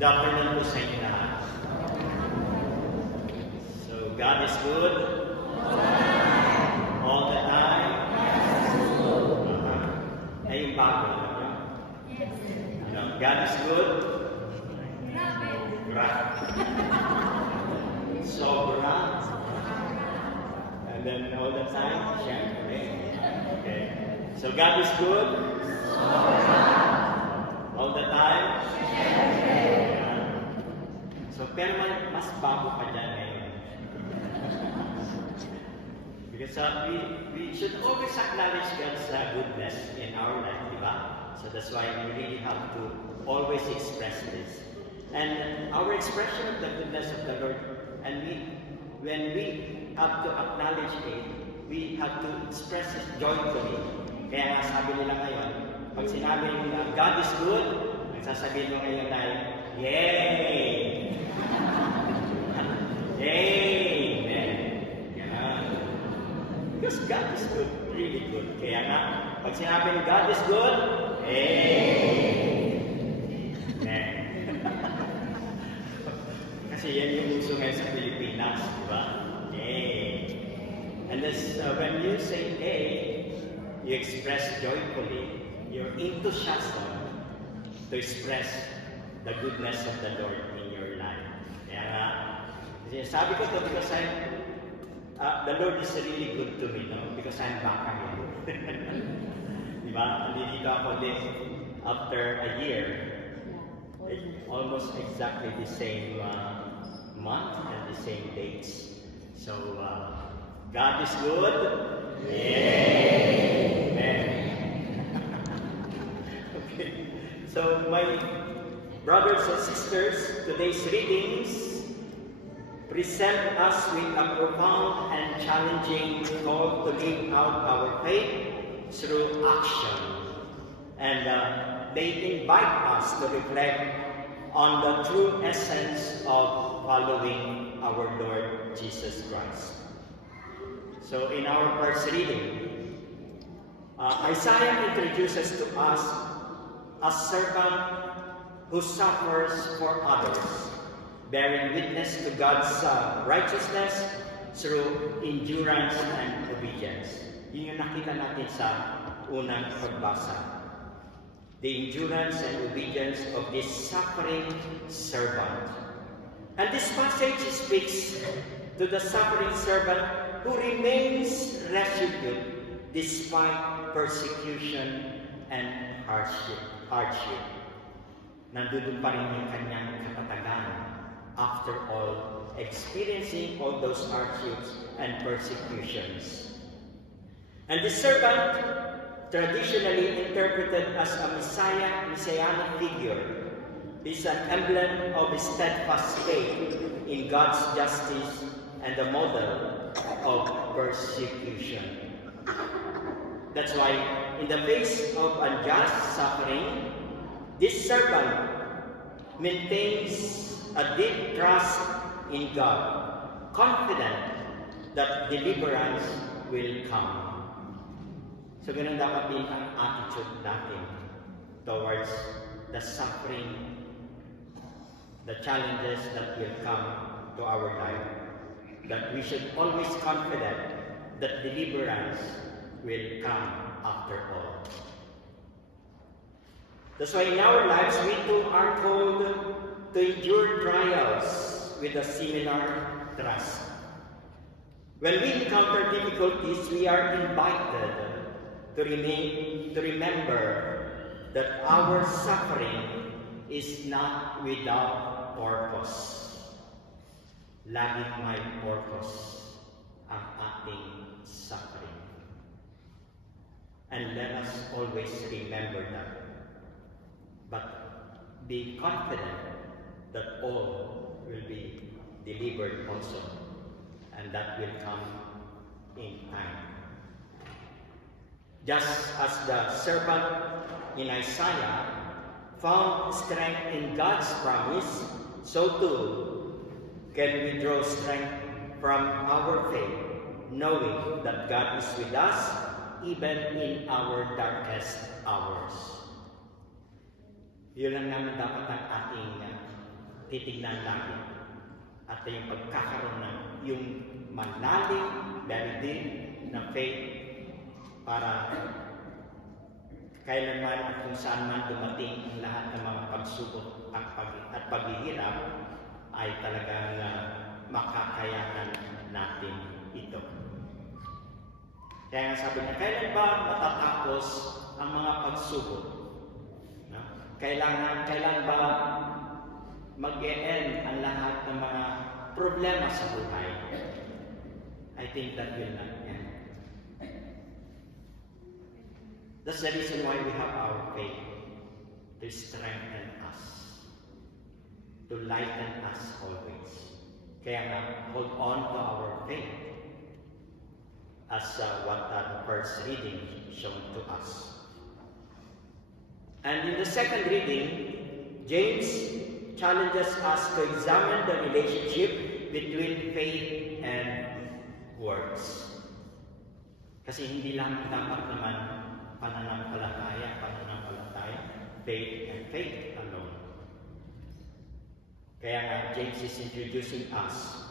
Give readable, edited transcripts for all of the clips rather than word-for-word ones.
Good afternoon po sa inyo lahat. So, God is good all the time. Ay, yung bago. God is good. Sobra. And then all the time, syempre. Okay. So, God is good all the time. So, pero mas bago pa dyan ngayon. Because we should always acknowledge God's goodness in our life, di ba? So that's why we really have to always express this. And our expression of the goodness of the Lord, and when we have to acknowledge it, we have to express it joyfully. Kaya nga sabi nila ngayon, pag sinabing God is good, nagsasabihin mo ngayon ay, yay! Amen! Yan. Because God is good, really good. Kaya nga, pag sinabing God is good, amen! Kasi yan yung uso ngayon sa Pilipinas, di ba? And this, when you say A, you express joyfully your enthusiasm to express the goodness of the Lord in your life. Kaya nga, sabi ko to because the Lord is really good to me, no? Because I'm back again. Diba? Nandito ako din after a year. Almost exactly the same month and the same dates. So, God is good. Amen. Okay. So, my brothers and sisters, today's readings present us with a profound and challenging call to live out our faith through action. And they invite us to reflect on the true essence of following our Lord Jesus Christ. So in our first reading, Isaiah introduces to us a servant who suffers for others, bearing witness to God's righteousness through endurance and obedience. Yun yung nakita natin sa unang pagbasa. The endurance and obedience of this suffering servant. And this passage speaks to the suffering servant who remains resolute despite persecution and hardship. Nandun pa rin yung kanyang katatagan. After all, experiencing all those hardships and persecutions. And the servant, traditionally interpreted as a messianic figure, is an emblem of steadfast faith in God's justice and the model of persecution. That's why, in the face of unjust suffering, this servant maintains a deep trust in God, confident that deliverance will come. So, ganun dapat din ang attitude natin towards the suffering, the challenges that will come to our life. That we should always confident that deliverance will come after all. That's why in our lives, we too are called to endure trials with a similar trust. When we encounter difficulties, we are invited to remember that our suffering is not without purpose. Laging may purpose ang ating suffering. And let us always remember that. But be confident that all will be delivered also, and that will come in time. Just as the servant in Isaiah found strength in God's promise, so too can we draw strength from our faith, knowing that God is with us even in our darkest hours. Yun lang naman dapat ang ating titignan natin at yung pagkakaroon ng yung malalim, very deep na faith para kailanman at kung saan man dumating ang lahat ng mga pagsubok at paghihirap ay talagang makakayanan natin ito. Kaya nga sabi niya, kailan ba matatapos ang mga pagsubok? No? Kailan ba mag-e-end ang lahat ng mga problema sa buhay? I think that will not end. That's the reason why we have our faith, to strengthen us, to lighten us always. Kaya nga, hold on to our faith as what the first reading shown to us. And in the second reading, James challenges us to examine the relationship between faith and works. Kasi hindi lang dapat naman pananampalataya, faith and faith alone. Kaya nga, James is introducing us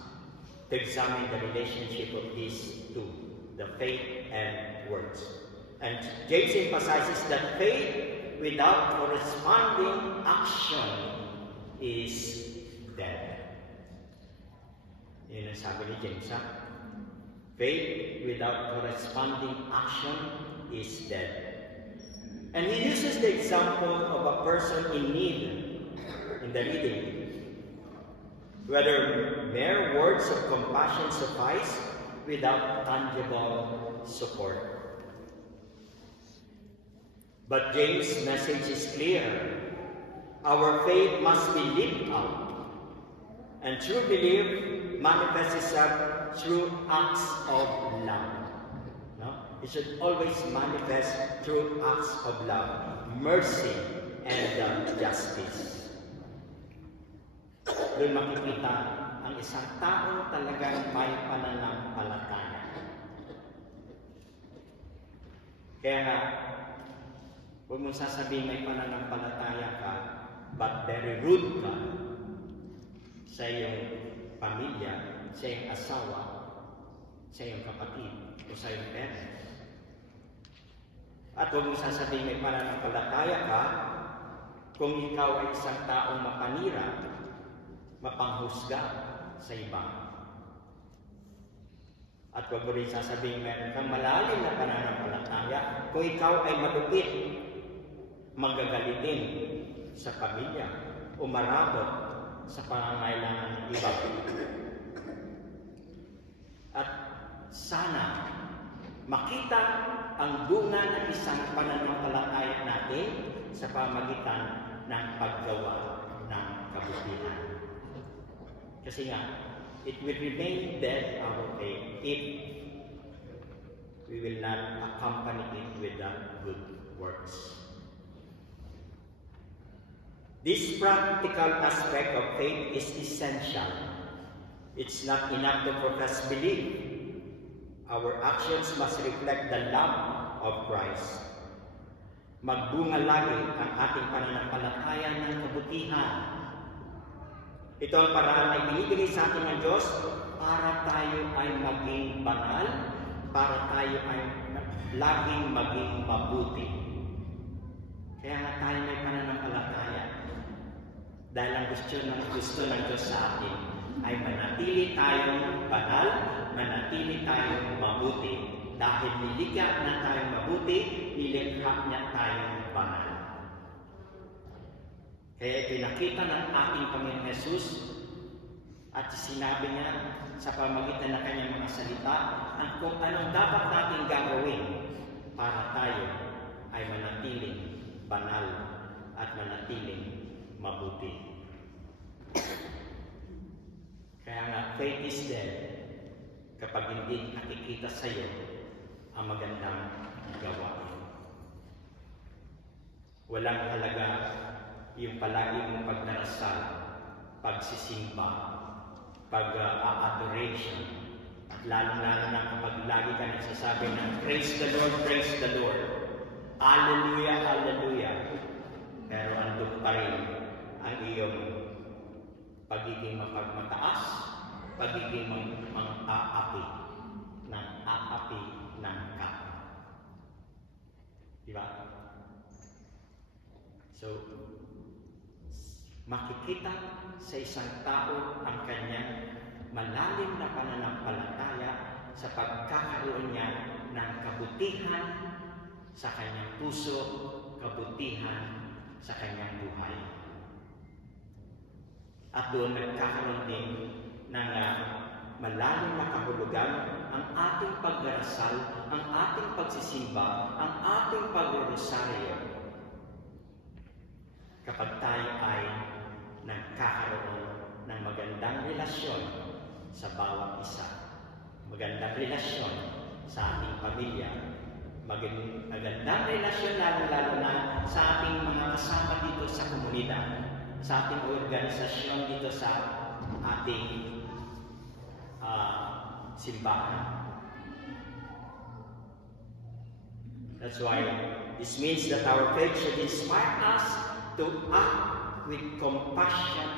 to examine the relationship of these two, the faith and works. And James emphasizes that faith without corresponding action is dead. Yun ang sabi ni James, ha? Faith without corresponding action is dead. And he uses the example of a person in need in the reading. Whether mere words of compassion suffice without tangible support. But James' message is clear. Our faith must be lived out. And true belief manifests itself through acts of love. No? It should always manifest through acts of love, mercy, and justice. Doon makikita ang isang tao talagang may pananampalataya. Kaya nga, huwag mong sasabihin may pananampalataya ka, but very rude ka sa iyong pamilya, sa iyong asawa, sa iyong kapatid, o sa iyong parents. At huwag mong sasabihin may pananampalataya ka kung ikaw ay isang taong mapanira, mapanghusga sa iba. At huwag mo rin sasabihin meron kang malalim na pananampalataya kung ikaw ay malupit, magagalitin sa pamilya o marabot sa pangangailangan ng iba. At sana makita ang bunga ng isang pananampalataya natin sa pamagitan ng paggawa ng kabutihan. Kasi nga, it will remain dead our faith if we will not accompany it with the good works. This practical aspect of faith is essential. It's not enough to profess belief. Our actions must reflect the love of Christ. Magbunga lagi ang ating pananampalataya ng kabutihan. Ito ang paraan ay binibigay sa atin ng Diyos para tayo ay maging banal, para tayo ay laging maging mabuti. Kaya nga tayo may pananampalataya. Dahil ang gusto ng Diyos sa atin ay manatili tayong banal, manatili tayong mabuti. Dahil nilikha na tayong mabuti, nilikha niya tayong banal. Kaya pinakita ng ating Panginoon Jesus at sinabi niya sa pamagitan ng kanyang mga salita ang kung anong dapat natin gagawin para tayo ay manatiling banal at manatiling mabuti. Kaya nga, faith is dead kapag hindi nakikita sa iyo ang magandang gawain. Walang halaga yung palagi mong pagdarasal, pagsisimba, pag-adoration, at lalong-lalo na kapag lagi ka nagsasabi ng praise the Lord, Hallelujah, Hallelujah, pero andun pa rin ang iyong pagiging mapagmataas, pagiging mang-aapi ng kapwa. Diba? So, makikita sa isang tao ang kanyang malalim na pananampalataya sa pagkakaroon niya ng kabutihan sa kanyang puso, kabutihan sa kanyang buhay. At doon nagkakaroon din ng malalim na kahulugan ang ating pagdarasal, ang ating pagsisimba, ang ating pagrorosaryo. Kapag tayo ay nagkakaroon ng magandang relasyon sa bawat isa, magandang relasyon sa ating pamilya, magandang relasyon lalo-lalo na sa ating mga kasama dito sa komunidad, sa ating organisasyon dito sa ating simbahan. That's why this means that our faith should inspire us to act with compassion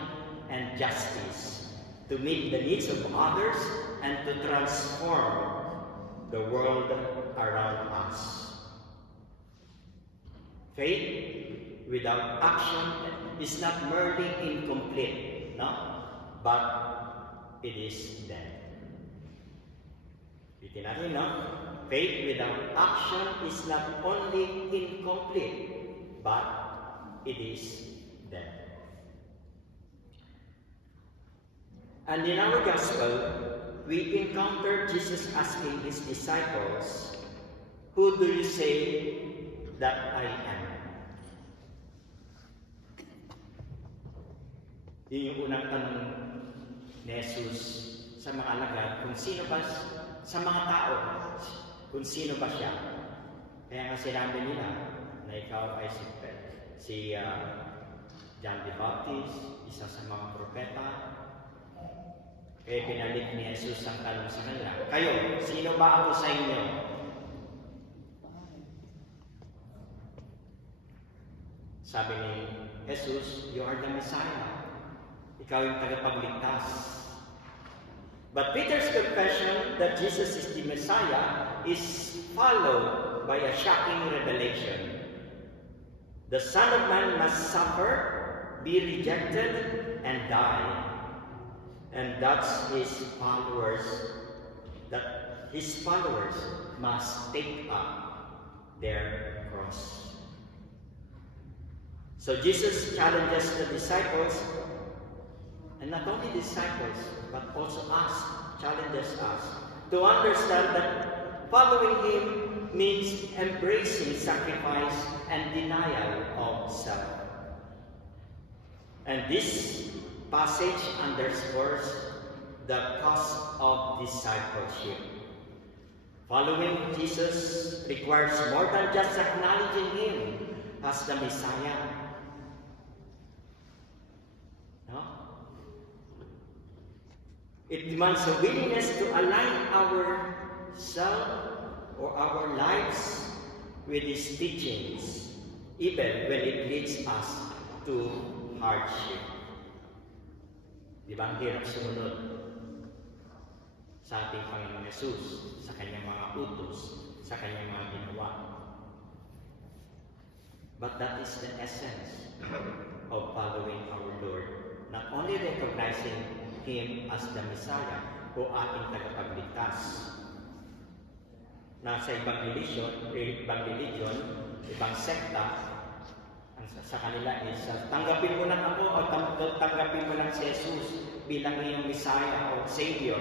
and justice, to meet the needs of others and to transform the world around us. Faith without action is not merely incomplete, no? But it is dead. Bitin natin, no? Faith without action is not only incomplete, but it is dead. And in our gospel, we encounter Jesus asking his disciples, "Who do you say that I am?" Yun yung unang tanong ni Jesus sa mga alagad, kung sino ba sa mga tao, kung sino ba siya. Kaya nga sinabi nila na ikaw ay si John the Baptist, isa sa mga propeta. Kaya pinalik ni Jesus ang tanong sa kanila, kayo, sino ba ako sa inyo? Sabi ni Jesus, you are the Messiah. Ikaw yung tagapagligtas. But Peter's confession that Jesus is the Messiah is followed by a shocking revelation. The Son of Man must suffer, be rejected, and die. And that's his followers must take up their cross. So Jesus challenges the disciples, and not only disciples, but also us, challenges us to understand that following him means embracing sacrifice and denial of self. And this passage underscores the cost of discipleship. Following Jesus requires more than just acknowledging him as the Messiah. No? It demands a willingness to align ourselves or our lives with his teachings, even when it leads us to hardship. Di ba ang hirap sumunod sa ating Panginoon Jesus, sa kanyang mga utos, sa kanyang mga ginawa? But that is the essence of following our Lord. Not only recognizing him as the Messiah o ating tagapagligtas. Nasa ibang religion, ibang sekta, sa kanila is tanggapin mo lang ako o tanggapin mo lang si Jesus bilang iyong Messiah o Savior.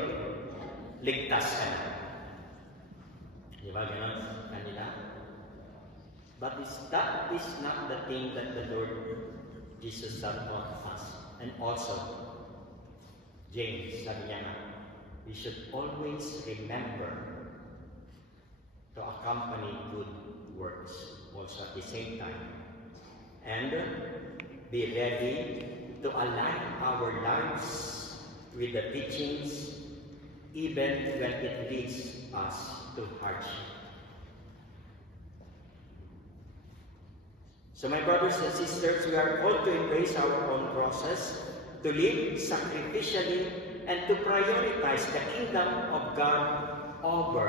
Ligtas ka na. Di ba ganon kanila? But that is not the thing that the Lord Jesus taught us. And also, James, sabi niya na, we should always remember to accompany good works also at the same time. And be ready to align our lives with the teachings even when it leads us to hardship. So my brothers and sisters, we are called to embrace our own crosses to live sacrificially, and to prioritize the kingdom of God over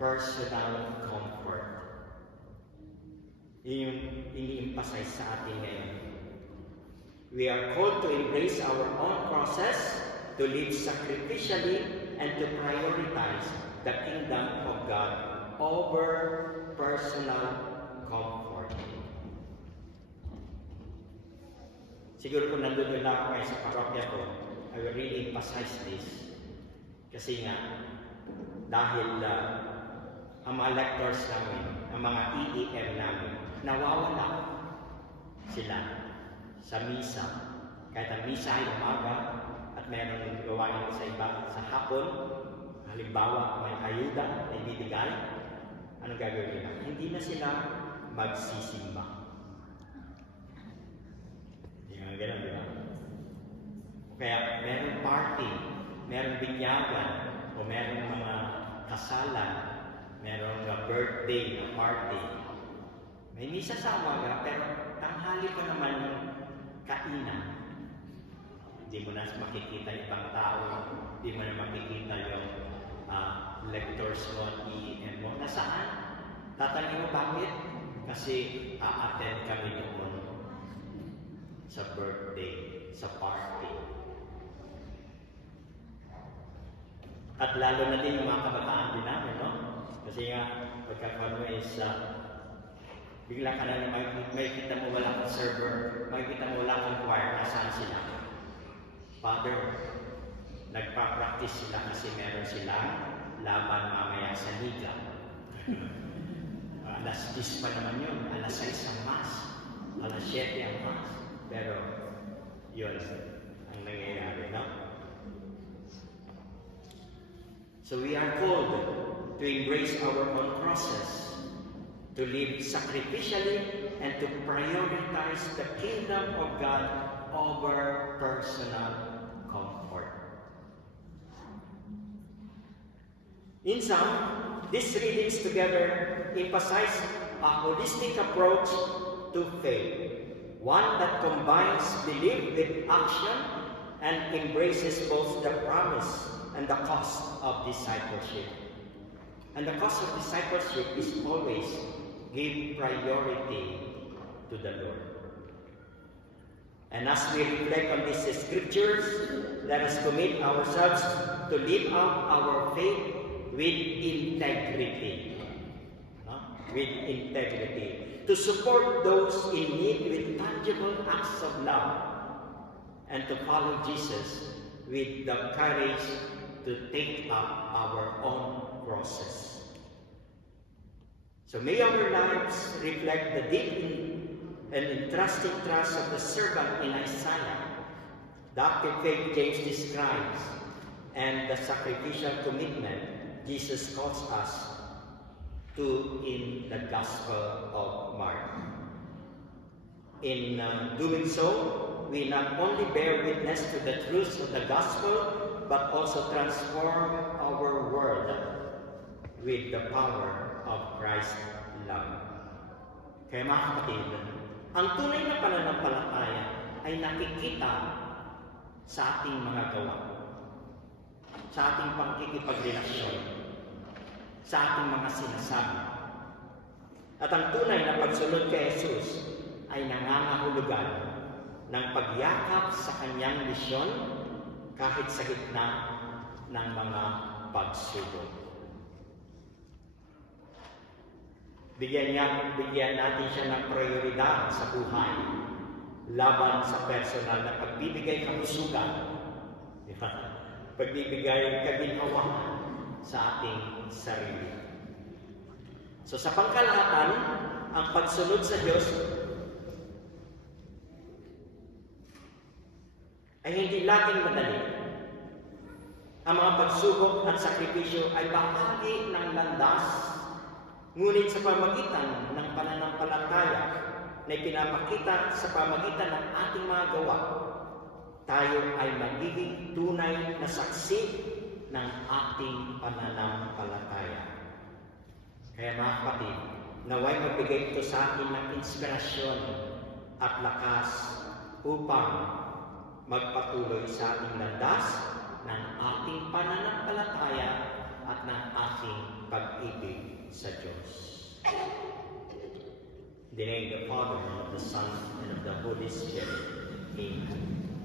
personal comfort. Yun yung ini-emphasize sa atin ngayon. We are called to embrace our own process, to live sacrificially, and to prioritize the kingdom of God over personal comfort. Siguro kung nandun lang ako ngayon sa parokya ko, I will really emphasize this. Kasi nga, dahil ang mga lectors namin, ang mga EEM namin, nawawala sila sa misa. Kahit ang misa ay umaga at meron gawain sa iba sa hapon, halimbawa may ayuda na ibibigay, anong gagawin nila? Hindi na sila magsisimba. Yung gano'n, di ba? Kaya merong party, merong binyagan, o merong mga kasalan, merong birthday na party. May misa sa umaga, pero tanghali pa naman yung kainan. Hindi mo na makikita ibang tao, hindi mo na makikita yung lectors mo, EM mo. Nasaan? Tatanungin mo bakit? Kasi a-attend kami doon sa birthday, sa party. At lalo na din yung mga kabataan din namin, no? Kasi nga, pagkakaroon is, bigla ka na makikita mo wala kang server, makikita mo wala kang choir, nasaan sila? Father, nagpa-practice sila kasi meron silang laban mamaya sa liga. Alas 10 pa naman yun, alas 6 ang mass, alas 7 ang mass. Pero, yun ang nangyayari, no? So we are called to embrace our own process, to live sacrificially, and to prioritize the kingdom of God over personal comfort. In sum, these readings together emphasize a holistic approach to faith, one that combines belief with action and embraces both the promise and the cost of discipleship. And the cost of discipleship is always give priority to the Lord. And as we reflect on these scriptures, let us commit ourselves to live out our faith with integrity. With integrity. To support those in need with tangible acts of love. And to follow Jesus with the courage to take up our own crosses. So may our lives reflect the deep and entrusting trust of the servant in Isaiah, the active faith James describes, and the sacrificial commitment Jesus calls us to in the Gospel of Mark. In doing so, we not only bear witness to the truths of the Gospel, but also transform our world with the power of Christ's love. Kaya mga kapatid, ang tunay na pananampalataya ay nakikita sa ating mga gawa, sa ating pagkikipagrelasyon, sa ating mga sinasabi. At ang tunay na pagsunod kay Jesus ay nangangahulugan ng pagyakap sa kanyang misyon kahit sa gitna ng mga pagsubok. Bigyan natin siya ng prioridad sa buhay laban sa personal na pagbibigay kabusugan, pagbibigay kaginhawaan sa ating sarili. So sa pangkalahatan, ang pagsunod sa Diyos ay hindi laging madali. Ang mga pagsubok at sakripisyo ay bahagi ng landas, ngunit sa pamagitan ng pananampalataya na ipinapakita sa pamagitan ng ating mga gawa, tayo ay magiging tunay na saksi ng ating pananampalataya. Kaya mga kapatid, naway magbigay ito sa atin ng inspirasyon at lakas upang magpatuloy sa ating landas ng ating pananampalataya at ng ating pag-ibig sa Diyos. In the name of the Father, and of the Son, and of the Holy Spirit. Amen.